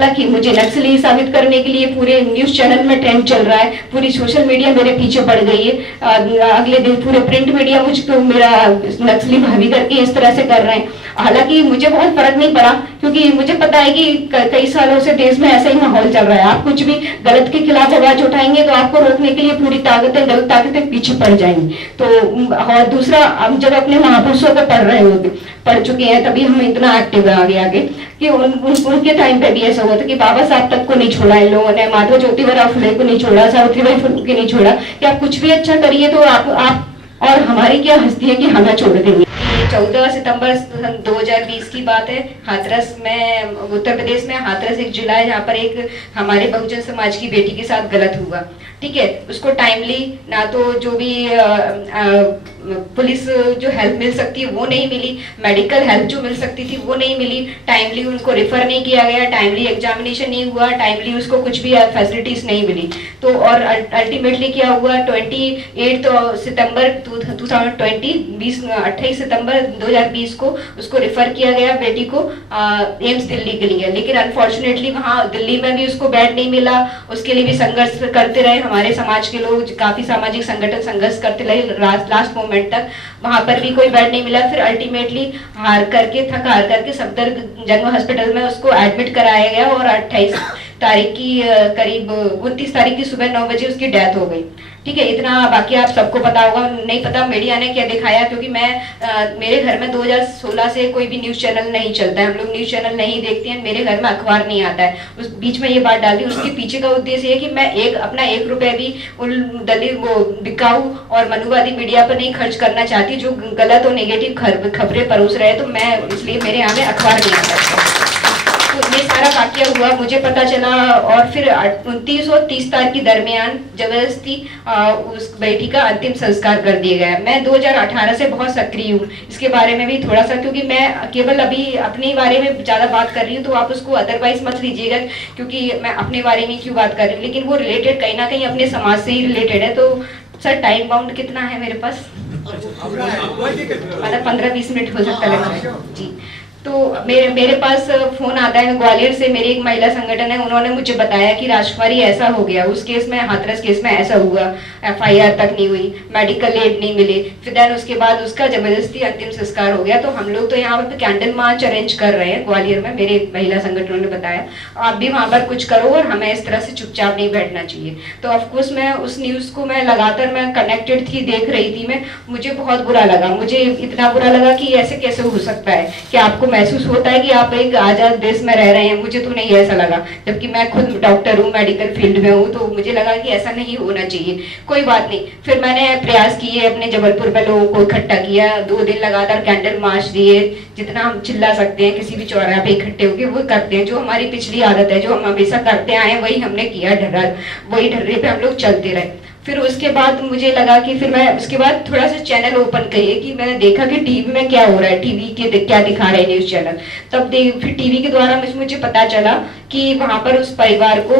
ताकि मुझे नक्सली साबित करने के लिए पूरे न्यूज चैनल में ट्रेंड चल रहा है, पूरी सोशल मीडिया मेरे पीछे पड़ गई है। अगले दिन पूरे प्रिंट मीडिया मुझको मेरा नक्सली भाभी करके इस तरह से कर रहे हैं। हालांकि मुझे बहुत फर्क नहीं पड़ा, क्योंकि मुझे पता है कि कई सालों से देश में ऐसा ही माहौल चल रहा है। आप कुछ भी गलत के खिलाफ आवाज उठाएंगे तो आपको रोकने के लिए पूरी ताकतें, गलत ताकतें पीछे पड़ जाएंगी। तो और दूसरा, हम जब अपने महापुरुषों को पढ़ चुके हैं, तभी हम इतना एक्टिव आगे कि उनके टाइम पे भी ऐसा हुआ था कि बाबा साहब तक को नहीं छोड़ा इन लोगों ने, माधव ज्योतिबा फुले को नहीं छोड़ा, सावित्रीबाई फुले को नहीं छोड़ा कि आप कुछ भी अच्छा करिए तो आप और हमारी क्या हस्ती है कि हमें छोड़ देंगे। 14 सितंबर 2020 की बात है। हाथरस में, उत्तर प्रदेश में हाथरस एक जिला है जहाँ पर एक हमारे बहुजन समाज की बेटी के साथ गलत हुआ। ठीक है, उसको टाइमली ना तो जो भी पुलिस जो हेल्प मिल सकती है वो नहीं मिली, मेडिकल हेल्प जो मिल सकती थी वो नहीं मिली, टाइमली उनको रेफर नहीं किया गया, टाइमली एग्जामिनेशन नहीं हुआ, टाइमली उसको कुछ भी फैसिलिटीज नहीं मिली। तो और अल्टीमेटली क्या हुआ, 28 सितंबर 2020 28 सितंबर 2020 को उसको रेफर किया गया बेटी को एम्स दिल्ली के लिए। लेकिन अनफॉर्चुनेटली वहाँ दिल्ली में भी उसको बेड नहीं मिला। उसके लिए भी संघर्ष करते रहे हमारे समाज के लोग, काफी सामाजिक संगठन संघर्ष करते रहे लास्ट मोमेंट तक, वहां पर भी कोई बेड नहीं मिला। फिर अल्टीमेटली थक हार करके सफदर जंग हॉस्पिटल में उसको एडमिट कराया गया और 28 तारीख की करीब 29 तारीख की सुबह 9 बजे उसकी डेथ हो गई। ठीक है, इतना बाकी आप सबको पता होगा, नहीं पता मीडिया ने क्या दिखाया, क्योंकि मेरे घर में 2016 से कोई भी न्यूज चैनल नहीं चलता है, हम लोग न्यूज चैनल नहीं देखते हैं, मेरे घर में अखबार नहीं आता है। उस बीच में ये बात डाल दी, उसके पीछे का उद्देश्य है कि मैं अपना 1 रुपए भी उन दलित बिकाऊ और मनुवादी मीडिया पर नहीं खर्च करना चाहती जो गलत और नेगेटिव खबरें परोस रहे, तो मैं इसलिए मेरे यहाँ में अखबार नहीं आता। तो ये सारा वाकया हुआ, मुझे पता चला, और फिर 29 और 30 तारीख के दरमियान जबरदस्ती उस बेटी का अंतिम संस्कार कर दिया गया। मैं 2018 से बहुत सक्रिय हूँ इसके बारे में भी थोड़ा सा, क्योंकि मैं केवल अभी अपने बारे में ज्यादा बात कर रही हूँ, तो आप उसको अदरवाइज मत लीजिएगा, क्योंकि मैं अपने बारे में क्यों बात कर रही हूँ, लेकिन वो रिलेटेड कहीं ना कहीं अपने समाज से ही रिलेटेड है। तो सर टाइम बाउंड कितना है मेरे पास? मतलब 15-20 मिनट हो सकता है जी। तो मेरे पास फोन आता है ग्वालियर से, मेरी एक महिला संगठन है, उन्होंने मुझे बताया कि राजकुमारी ऐसा हो गया, उस केस में, हाथरस केस में ऐसा हुआ, FIR तक नहीं हुई, मेडिकल एड नहीं मिली, फिर देन उसके बाद उसका जबरदस्ती अंतिम संस्कार हो गया। तो हम लोग तो यहाँ पर कैंडल मार्च अरेंज कर रहे हैं ग्वालियर में, मेरे महिला संगठनों ने बताया, आप भी वहाँ पर कुछ करो और हमें इस तरह से चुपचाप नहीं बैठना चाहिए। तो ऑफकोर्स मैं उस न्यूज को मैं लगातार मैं कनेक्टेड थी, देख रही थी मैं, मुझे बहुत बुरा लगा, मुझे इतना बुरा लगा कि ऐसे कैसे हो सकता है कि आपको महसूस होता है कि आप एक आजाद देश में रह रहे हैं। मुझे तो नहीं ऐसा लगा, जबकि मैं खुद डॉक्टर हूँ, मेडिकल फील्ड में हूँ, तो मुझे लगा कि ऐसा नहीं होना चाहिए। कोई बात नहीं, फिर मैंने प्रयास किए, अपने जबलपुर में लोगों को इकट्ठा किया, 2 दिन लगातार कैंडल मार्च दिए, जितना हम चिल्ला सकते हैं किसी भी चौराहे पे इकट्ठे होकर वो करते हैं, जो हमारी पिछली आदत है, जो हम हमेशा करते आए हैं, वही हमने किया, वही ढर्रे पे हम लोग चलते रहे। फिर उसके बाद मुझे लगा कि फिर मैं उसके बाद थोड़ा सा चैनल ओपन किए, कि मैंने देखा कि टीवी में क्या हो रहा है, टीवी के क्या दिखा रहे हैं न्यूज चैनल। तब फिर टीवी के द्वारा मुझे पता चला कि वहां पर उस परिवार को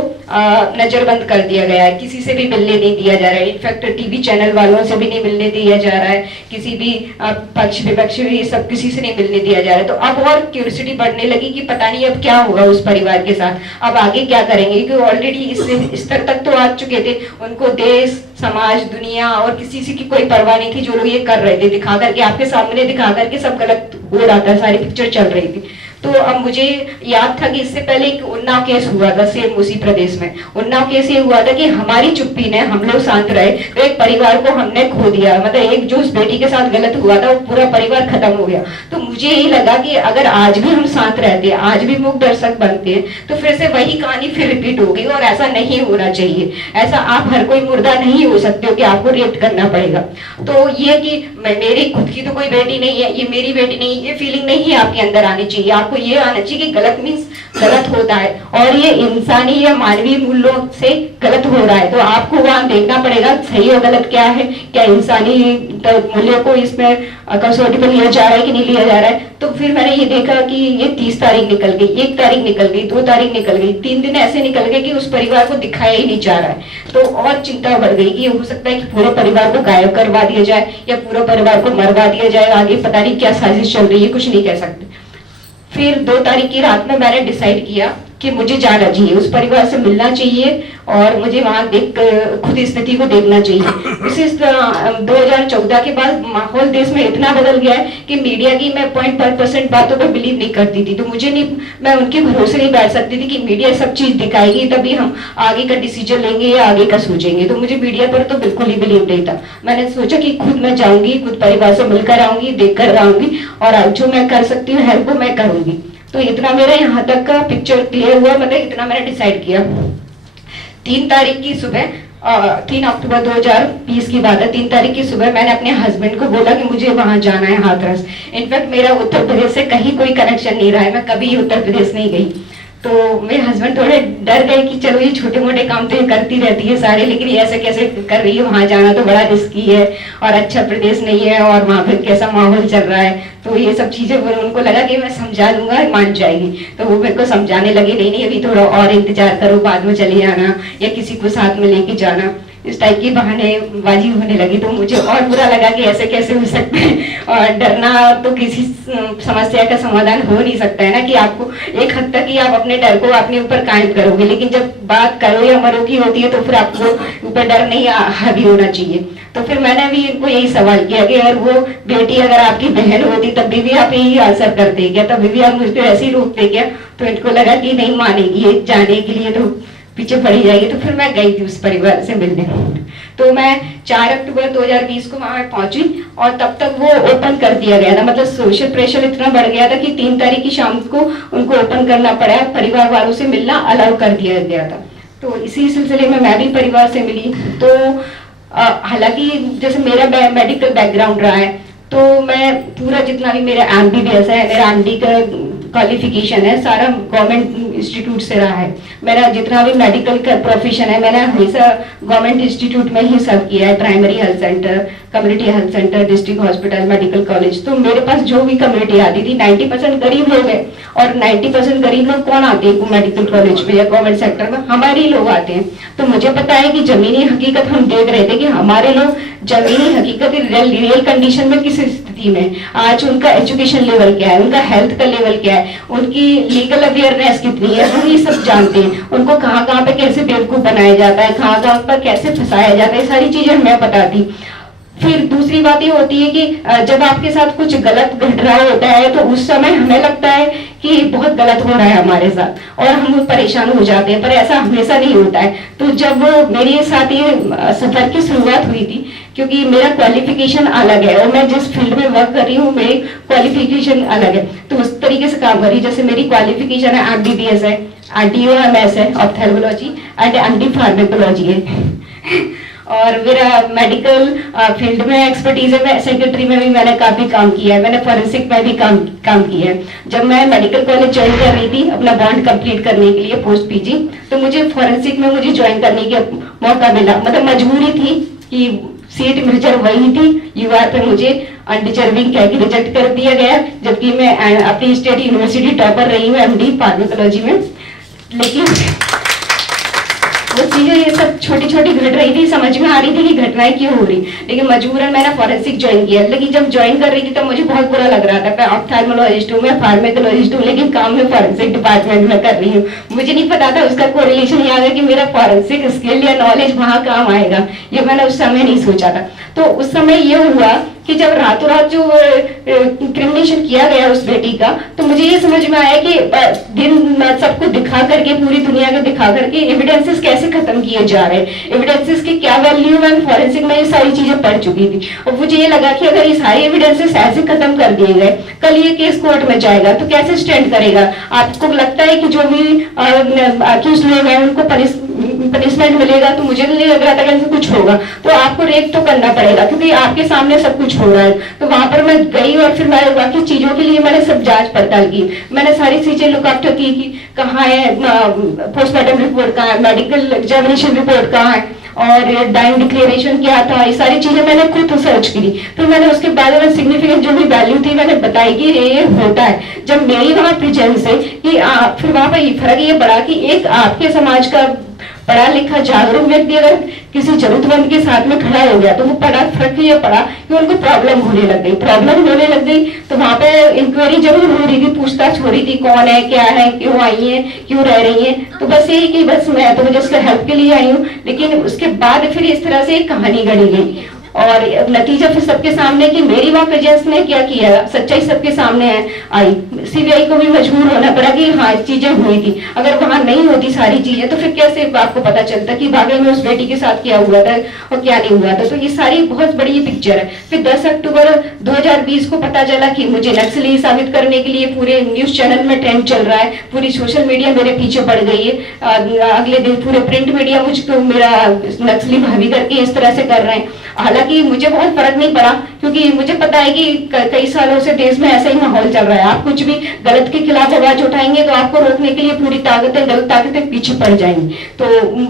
नजरबंद कर दिया गया है, किसी से भी मिलने नहीं दिया जा रहा है, इनफैक्ट टीवी चैनल वालों से भी नहीं मिलने दिया जा रहा है, किसी भी पक्ष विपक्ष भी सब किसी से नहीं मिलने दिया जा रहा है। तो अब और क्यूरियोसिटी बढ़ने लगी कि पता नहीं अब क्या होगा उस परिवार के साथ, अब आगे क्या करेंगे, क्योंकि ऑलरेडी इस स्तर तक तो आ चुके थे, उनको देश, समाज, दुनिया और किसी से की कोई परवाह नहीं थी। जो लोग ये कर रहे थे, दिखा करके, आपके सामने दिखा करके सब गलत हो रहा था, सारी पिक्चर चल रही थी। तो अब मुझे याद था कि इससे पहले एक उन्नाव केस हुआ था, सेम उसी प्रदेश में। उन्नाव केस ये हुआ था कि हमारी चुप्पी ने, हम लोग शांत रहे तो एक परिवार को हमने खो दिया, मतलब एक जो उस बेटी के साथ गलत हुआ था वो पूरा परिवार खत्म हो गया। तो मुझे यही लगा कि अगर आज भी हम शांत रहते हैं, आज भी मूक दर्शक बनते हैं, तो फिर से वही कहानी फिर रिपीट होगी, और ऐसा नहीं होना चाहिए। ऐसा आप हर कोई मुर्दा नहीं हो सकते हो कि आपको रिएक्ट करना पड़ेगा। तो ये कि मेरी खुद की तो कोई बेटी नहीं है, ये मेरी बेटी नहीं, ये फीलिंग नहीं आपके अंदर आनी चाहिए। आपको ये आना चाहिए कि गलत मीन्स गलत होता है, और ये इंसानी या मानवीय मूल्यों से गलत हो रहा है, तो आपको वहां देखना पड़ेगा सही और गलत क्या है, क्या इंसानी मूल्यों को इसमें कसौटी पर लिया जा रहा है कि नहीं लिया जा रहा है। तो फिर मैंने ये देखा कि ये 30 तारीख निकल गई, 1 तारीख निकल गई, 2 तारीख निकल गई, 3 दिन ऐसे निकल गए कि उस परिवार को दिखाया ही नहीं जा रहा है। तो और चिंता बढ़ गई कि हो सकता है कि पूरे परिवार को गायब करवा दिया जाए या पूरा परिवार को मरवा दिया जाए, आगे पता नहीं क्या साजिश चल रही है, कुछ नहीं कह सकते। फिर 2 तारीख की रात में मैंने डिसाइड किया कि मुझे जाना चाहिए, उस परिवार से मिलना चाहिए और मुझे वहां देख खुद स्थिति को देखना चाहिए। उसी 2014 के बाद माहौल देश में इतना बदल गया है कि मीडिया की मैं 0.5% बातों पर बिलीव नहीं करती थी। तो मुझे नहीं, मैं उनके भरोसे नहीं बैठ सकती थी कि मीडिया सब चीज दिखाएगी तभी हम आगे का डिसीजन लेंगे या आगे का सोचेंगे। तो मुझे मीडिया पर तो बिल्कुल ही बिलीव नहीं था। मैंने सोचा कि खुद मैं जाऊंगी, खुद परिवार से मिलकर आऊंगी, देख कर आऊंगी और जो मैं कर सकती हूँ हेल्प वो मैं करूंगी। तो इतना मेरा यहाँ तक का पिक्चर क्लियर हुआ, मतलब इतना मैंने डिसाइड किया। 3 तारीख की सुबह 3 अक्टूबर 2020 की बात है। 3 तारीख की सुबह मैंने अपने हस्बैंड को बोला कि मुझे वहां जाना है हाथरस। इनफैक्ट मेरा उत्तर प्रदेश से कहीं कोई कनेक्शन नहीं रहा है, मैं कभी उत्तर प्रदेश नहीं गई। तो मेरे हस्बैंड थोड़े डर गए कि चलो ये छोटे मोटे काम तो ये करती रहती है सारे, लेकिन ये ऐसे कैसे कर रही है, वहां जाना तो बड़ा रिस्की है और अच्छा प्रदेश नहीं है और वहां पर कैसा माहौल चल रहा है। तो ये सब चीजें उनको लगा कि मैं समझा दूंगा, मान जाएगी। तो वो मेरे को समझाने लगे, नहीं अभी थोड़ा और इंतजार करो, बाद में चले जाना या किसी को साथ में लेके जाना। इस टाइप की बहानेबाजी होने लगी। तो मुझे और बुरा लगा कि ऐसे कैसे हो सकता है, और डरना तो किसी समस्या का समाधान हो नहीं सकता है ना, कि आपको एक हद तक ही आप अपने डर को अपने ऊपर कायम करोगे, लेकिन जब बात करो या मरो की होती है तो फिर आपको ऊपर डर नहीं हावी होना चाहिए। तो फिर मैंने भी इनको यही सवाल किया कि अगर वो बेटी अगर आपकी बहन होती तभी भी आप यही आंसर करते क्या, तभी भी आप मुझ पर ऐसे ही रोकते क्या। तो इनको लगा कि नहीं मानेगी ये, जाने के लिए तो पीछे पड़ी जाएगी। तो फिर मैं गई थी उस परिवार से मिलने। तो मैं 4 अक्टूबर 2020 को वहां पहुंची और तब तक वो ओपन कर दिया गया था, मतलब सोशल प्रेशर इतना बढ़ गया था कि 3 तारीख की शाम को उनको ओपन करना पड़ा, परिवार वालों से मिलना अलाउ कर दिया गया था। तो इसी सिलसिले में मैं भी परिवार से मिली। तो हालांकि जैसे मेरा मेडिकल बैकग्राउंड रहा है, तो मैं पूरा जितना भी मेरा MBBS है, मेरा MD का क्वालिफिकेशन है, सारा गवर्नमेंट इंस्टीट्यूट से रहा है। मेरा जितना भी मेडिकल का प्रोफेशन है, मैंने हमेशा गवर्नमेंट इंस्टीट्यूट में ही सर्व किया है, primary health centre, community health centre, district hospital, medical college. तो मेरे पास जो भी कम्युनिटी आती थी, 90% गरीब लोग हैं। और 90% गरीब लोग कौन आते हैं मेडिकल कॉलेज में या गवर्नमेंट सेक्टर में? हमारे ही लोग आते हैं। तो मुझे पता है कि जमीनी हकीकत हम देख रहे थे कि हमारे लोग जमीनी हकीकत रियल कंडीशन में किस स्थिति में, आज उनका एजुकेशन लेवल क्या है, उनका हेल्थ का लेवल क्या है, उनकी लीगल अवेयरनेस कितनी है, वो ये सब जानते हैं। उनको कहाँ कहाँ पे कैसे बेवकूफ बनाया जाता है, कहाँ कहाँ पर कैसे फंसाया जाता है, सारी चीजें मैं बताती। फिर दूसरी बात ये होती है कि जब आपके साथ कुछ गलत घट रहा होता है तो उस समय हमें लगता है कि बहुत गलत हो रहा है हमारे साथ और हम परेशान हो जाते हैं, पर ऐसा हमेशा नहीं होता है। तो जब मेरे साथ ये सफर की शुरुआत हुई थी, क्योंकि मेरा क्वालिफिकेशन अलग है और मैं जिस फील्ड में वर्क कर रही हूँ मेरी क्वालिफिकेशन अलग है, तो उस तरीके से काम कर रही। जैसे मेरी क्वालिफिकेशन है MBBS है, DOMS है ऑप्थेल्मोलॉजी एंड MD फार्मेकोलॉजी है और मेरा मेडिकल फील्ड में एक्सपर्टीज है। मैं सेक्रेटरी में भी मैंने काफी काम किया है, मैंने फॉरेंसिक में भी काम किया है। जब मैं मेडिकल कॉलेज ज्वाइन कर रही थी अपना बॉन्ड कंप्लीट करने के लिए पोस्ट PG, तो मुझे फॉरेंसिक में मुझे ज्वाइन करने का मौका मिला, मतलब मजबूरी थी कि सीट रिजर्व वही थी, UR पे मुझे अनडिजर्विंग कह के रिजेक्ट कर दिया गया, जबकि मैं अपनी स्टेट यूनिवर्सिटी टॉपर रही हूँ MD फार्मेकोलॉजी में। लेकिन वो चीजें ये सब छोटी छोटी घट रही थी, समझ में आ रही थी कि घटनाएं क्यों हो रही, लेकिन मजबूरन मैंने फॉरेंसिक ज्वाइन किया। लेकिन जब ज्वाइन कर रही थी तब मुझे बहुत बुरा लग रहा था, मैं ऑप्थेल्मोलॉजिस्ट हूँ, मैं फार्मेकोलॉजिस्ट हूँ, लेकिन काम में फॉरेंसिक डिपार्टमेंट में कर रही हूँ। मुझे नहीं पता था उसका कोरिलेशन ये आ गया कि मेरा फॉरेंसिक स्किल या नॉलेज वहां काम आएगा, ये मैंने उस समय नहीं सोचा था। तो उस समय ये हुआ कि जब रातों रात जो क्रिमिनेशन किया गया उस बेटी का, तो मुझे ये समझ में आया कि दिन सबको दिखा करके, पूरी दुनिया को दिखा करके एविडेंसेस कैसे खत्म किए जा रहे हैं, एविडेंसेस की क्या वैल्यू है। फॉरेंसिक में ये सारी चीजें पढ़ चुकी थी और मुझे ये लगा कि अगर ये सारे एविडेंसेस ऐसे खत्म कर दिए गए, कल ये केस कोर्ट में जाएगा तो कैसे स्टैंड करेगा। आपको लगता है कि जो भी अक्यूज लोग हैं उनको पनिशमेंट मिलेगा, तो मुझे नहीं लग रहा था कि कुछ होगा, तो आपको रेप तो करना पड़ेगा क्योंकि आपके सामने सब कुछ हो रहा है। तो वहां पर मैं गई और फिर मैं बाकी चीजों के लिए मैंने सब जांच पड़ताल की, मैंने सारी चीजें लुकआउट की कि कहाँ है पोस्टमार्टम रिपोर्ट, कहाँ है मेडिकल एग्जामिनेशन रिपोर्ट, कहाँ है और डाइंग डिक्लेरेशन क्या था, ये सारी चीजें मैंने खुद सर्च की। फिर मैंने उसके बाद में सिग्निफिकेंट जो भी वैल्यू थी मैंने बताई कि ये होता है। जब मेरी वहां प्रेजेंस है कि फिर वहां पर फर्क ये पड़ा कि एक आपके समाज का पढ़ा लिखा जागरूक व्यक्ति अगर किसी जरूरतमंद के साथ में खड़ा हो गया तो वो पढ़ा, फर्क ये पड़ा कि उनको प्रॉब्लम होने लग गई तो वहां पे इंक्वायरी जरूर हो रही थी, पूछताछ हो रही थी, कौन है, क्या है, क्यों आई है, क्यों रह रही है। तो बस यही कि बस मैं तो जस्ट हेल्प के लिए आई हूँ, लेकिन उसके बाद फिर इस तरह से एक कहानी गढ़ी गई और नतीजा फिर सबके सामने कि मेरी वहां प्रेजेंस ने क्या किया, सच्चाई सबके सामने आई। सीबीआई को भी मजबूर होना पड़ा कि हाँ चीजें हुई थी, अगर वहां नहीं होती सारी चीजें तो फिर कैसे आपको पता चलता कि वाकई में उस बेटी के साथ क्या हुआ था और क्या नहीं हुआ था। तो ये सारी बहुत बड़ी पिक्चर है। फिर 10 अक्टूबर 2020 को पता चला कि मुझे नक्सली साबित करने के लिए पूरे न्यूज चैनल में ट्रेंड चल रहा है, पूरी सोशल मीडिया मेरे पीछे पड़ गई है। अगले दिन पूरे प्रिंट मीडिया मुझको मेरा नक्सली भाभी करके इस तरह से कर रहे हैं। हालांकि मुझे बहुत फर्क नहीं पड़ा क्योंकि मुझे पता है कि कई सालों से देश में ऐसा ही माहौल चल रहा है। आप कुछ भी गलत के खिलाफ आवाज उठाएंगे तो आपको रोकने के लिए पूरी ताकतें, गलत ताकतें पीछे पड़ जाएंगी। तो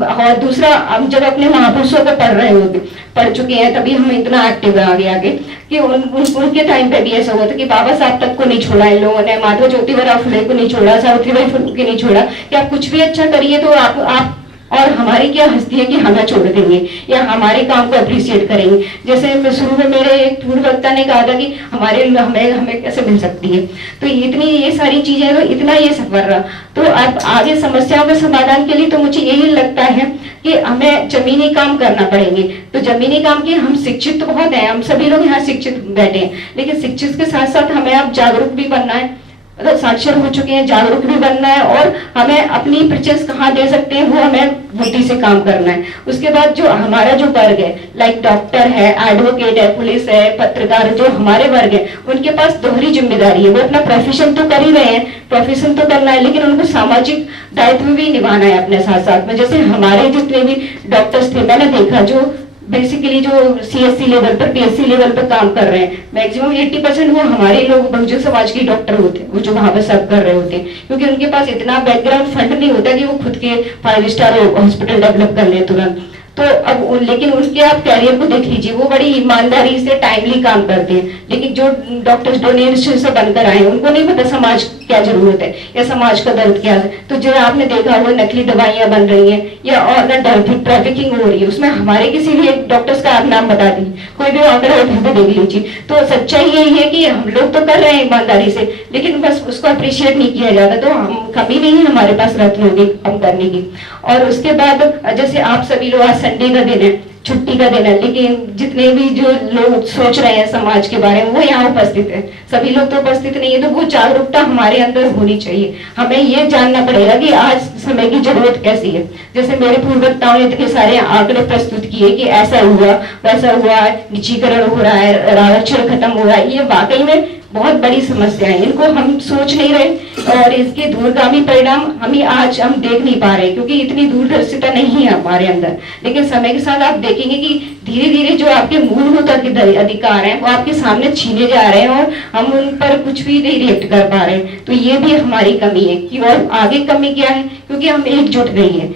और दूसरा, हम जब अपने महापुरुषों को पढ़ चुके हैं तभी हम इतना एक्टिव आगे कि उनके टाइम पे भी ऐसा हुआ था कि बाबा साहब तक को नहीं छोड़ा इन लोगों ने, माधव ज्योतिबा फुले को नहीं छोड़ा, सावित्रीबाई फुले को नहीं छोड़ा कि आप कुछ भी अच्छा करिए तो आप और हमारी क्या हस्ती है कि हमें छोड़ देंगे या हमारे काम को अप्रिशिएट करेंगे। जैसे शुरू में मेरे एक पूर्व वक्ता ने कहा था कि हमें कैसे मिल सकती है। तो इतनी ये सारी चीजें, तो इतना ये सफर रहा। तो अब आगे समस्याओं के समाधान के लिए तो मुझे यही लगता है कि हमें जमीनी काम करना पड़ेंगे। तो जमीनी काम की हम शिक्षित तो बहुत हैं, हम सभी लोग यहाँ शिक्षित बैठे हैं, लेकिन शिक्षित के साथ साथ हमें अब जागरूक भी बनना है, मतलब साक्षर हो चुके हैं, जागरूक भी बनना है और हमें अपनी प्रेजेंस कहाँ दे सकते हैं वो हमें बुद्धि से काम करना है। उसके बाद जो हमारा जो वर्ग है, लाइक डॉक्टर है, एडवोकेट है, पुलिस है, पत्रकार, जो हमारे वर्ग है, उनके पास दोहरी जिम्मेदारी है। वो अपना प्रोफेशन तो कर ही रहे हैं, प्रोफेशन तो करना है, लेकिन उनको सामाजिक दायित्व भी निभाना है अपने साथ साथ में। जैसे हमारे जितने भी डॉक्टर्स थे, मैंने देखा जो बेसिकली जो सीएससी लेवल पर, पीएससी लेवल पर काम कर रहे हैं, मैक्सिमम 80% वो हमारे लोग बहुजन समाज के डॉक्टर होते हैं, वो जो वहां पर सब कर रहे होते हैं, क्योंकि उनके पास इतना बैकग्राउंड फंड नहीं होता कि वो खुद के 5 स्टार हॉस्पिटल डेवलप कर ले तुरंत। तो अब लेकिन उनके आप कैरियर को देख लीजिए, वो बड़ी ईमानदारी से टाइमली काम करते हैं। लेकिन जो डॉक्टर्स डोनेशन से बनकर आए उनको नहीं पता समाज क्या जरूरत है या समाज का दर्द क्या है। तो जो आपने देखा हुआ नकली दवाइयां बन रही हैं या और ट्रैफिकिंग हो रही है, उसमें हमारे किसी भी एक डॉक्टर्स का आप नाम बता दीजिए, कोई भी आंकड़ा उठा के देख लीजिए। तो सच्चाई यही है कि हम लोग तो कर रहे हैं ईमानदारी से, लेकिन बस उसको अप्रिशिएट नहीं किया जाता। तो हम कमी नहीं है हमारे पास रत्नों की कम करने की। और उसके बाद जैसे आप सभी लोग, आज संडे का दिन है, छुट्टी का दिन है, लेकिन जितने भी जो लोग सोच रहे हैं समाज के बारे में वो यहाँ उपस्थित है। सभी लोग तो उपस्थित नहीं है, तो वो जागरूकता हमारे अंदर होनी चाहिए। हमें ये जानना पड़ेगा कि आज समय की जरूरत कैसी है। जैसे मेरे पूर्ववक्ताओं ने इतने सारे आंकड़े प्रस्तुत किए कि ऐसा हुआ, वैसा हुआ, निजीकरण हो रहा है, आरक्षण खत्म हो रहा है, ये वाकई में बहुत बड़ी समस्या है। इनको हम सोच नहीं रहे और इसके दूरगामी परिणाम हम देख नहीं पा रहे, क्योंकि इतनी दूरदर्शिता नहीं है हमारे अंदर। लेकिन समय के साथ आप देखेंगे कि धीरे धीरे जो आपके मूलभूत अधिकार हैं वो आपके सामने छीने जा रहे हैं और हम उन पर कुछ भी नहीं रिएक्ट कर पा रहे हैं। तो ये भी हमारी कमी है कि और आगे कमी क्या है, क्योंकि हम एकजुट नहीं है,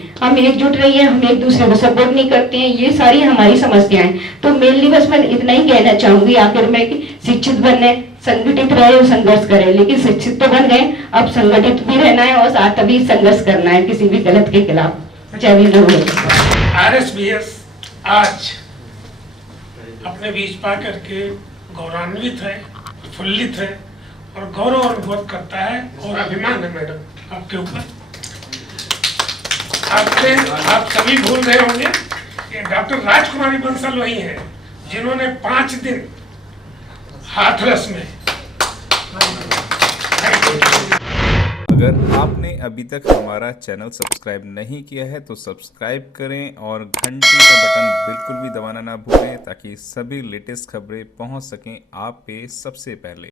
हम एक दूसरे को सपोर्ट नहीं करते हैं। ये सारी हमारी समस्याएं। तो मेनली बस मैं इतना ही कहना चाहूंगी आखिर में कि शिक्षित बनने, संगठित रहे और संघर्ष करें। लेकिन शिक्षित तो बन गए, अब संगठित भी रहना है और साथ भी संघर्ष करना है किसी भी गलत के खिलाफ। जय हिंद। आरएसबीएस आज अपने बीच पा करके गौरवान्वित है, प्रफुल्लित है और गौरव अनुभव करता है और अभिमान है मैडम आपके ऊपर। आप सभी भूल रहे होंगे कि डॉक्टर राजकुमारी बंसल वही है जिन्होंने 5 दिन हाथरस में। अगर आपने अभी तक हमारा चैनल सब्सक्राइब नहीं किया है तो सब्सक्राइब करें और घंटी का बटन बिल्कुल भी दबाना ना भूलें ताकि सभी लेटेस्ट खबरें पहुंच सकें आप पे सबसे पहले।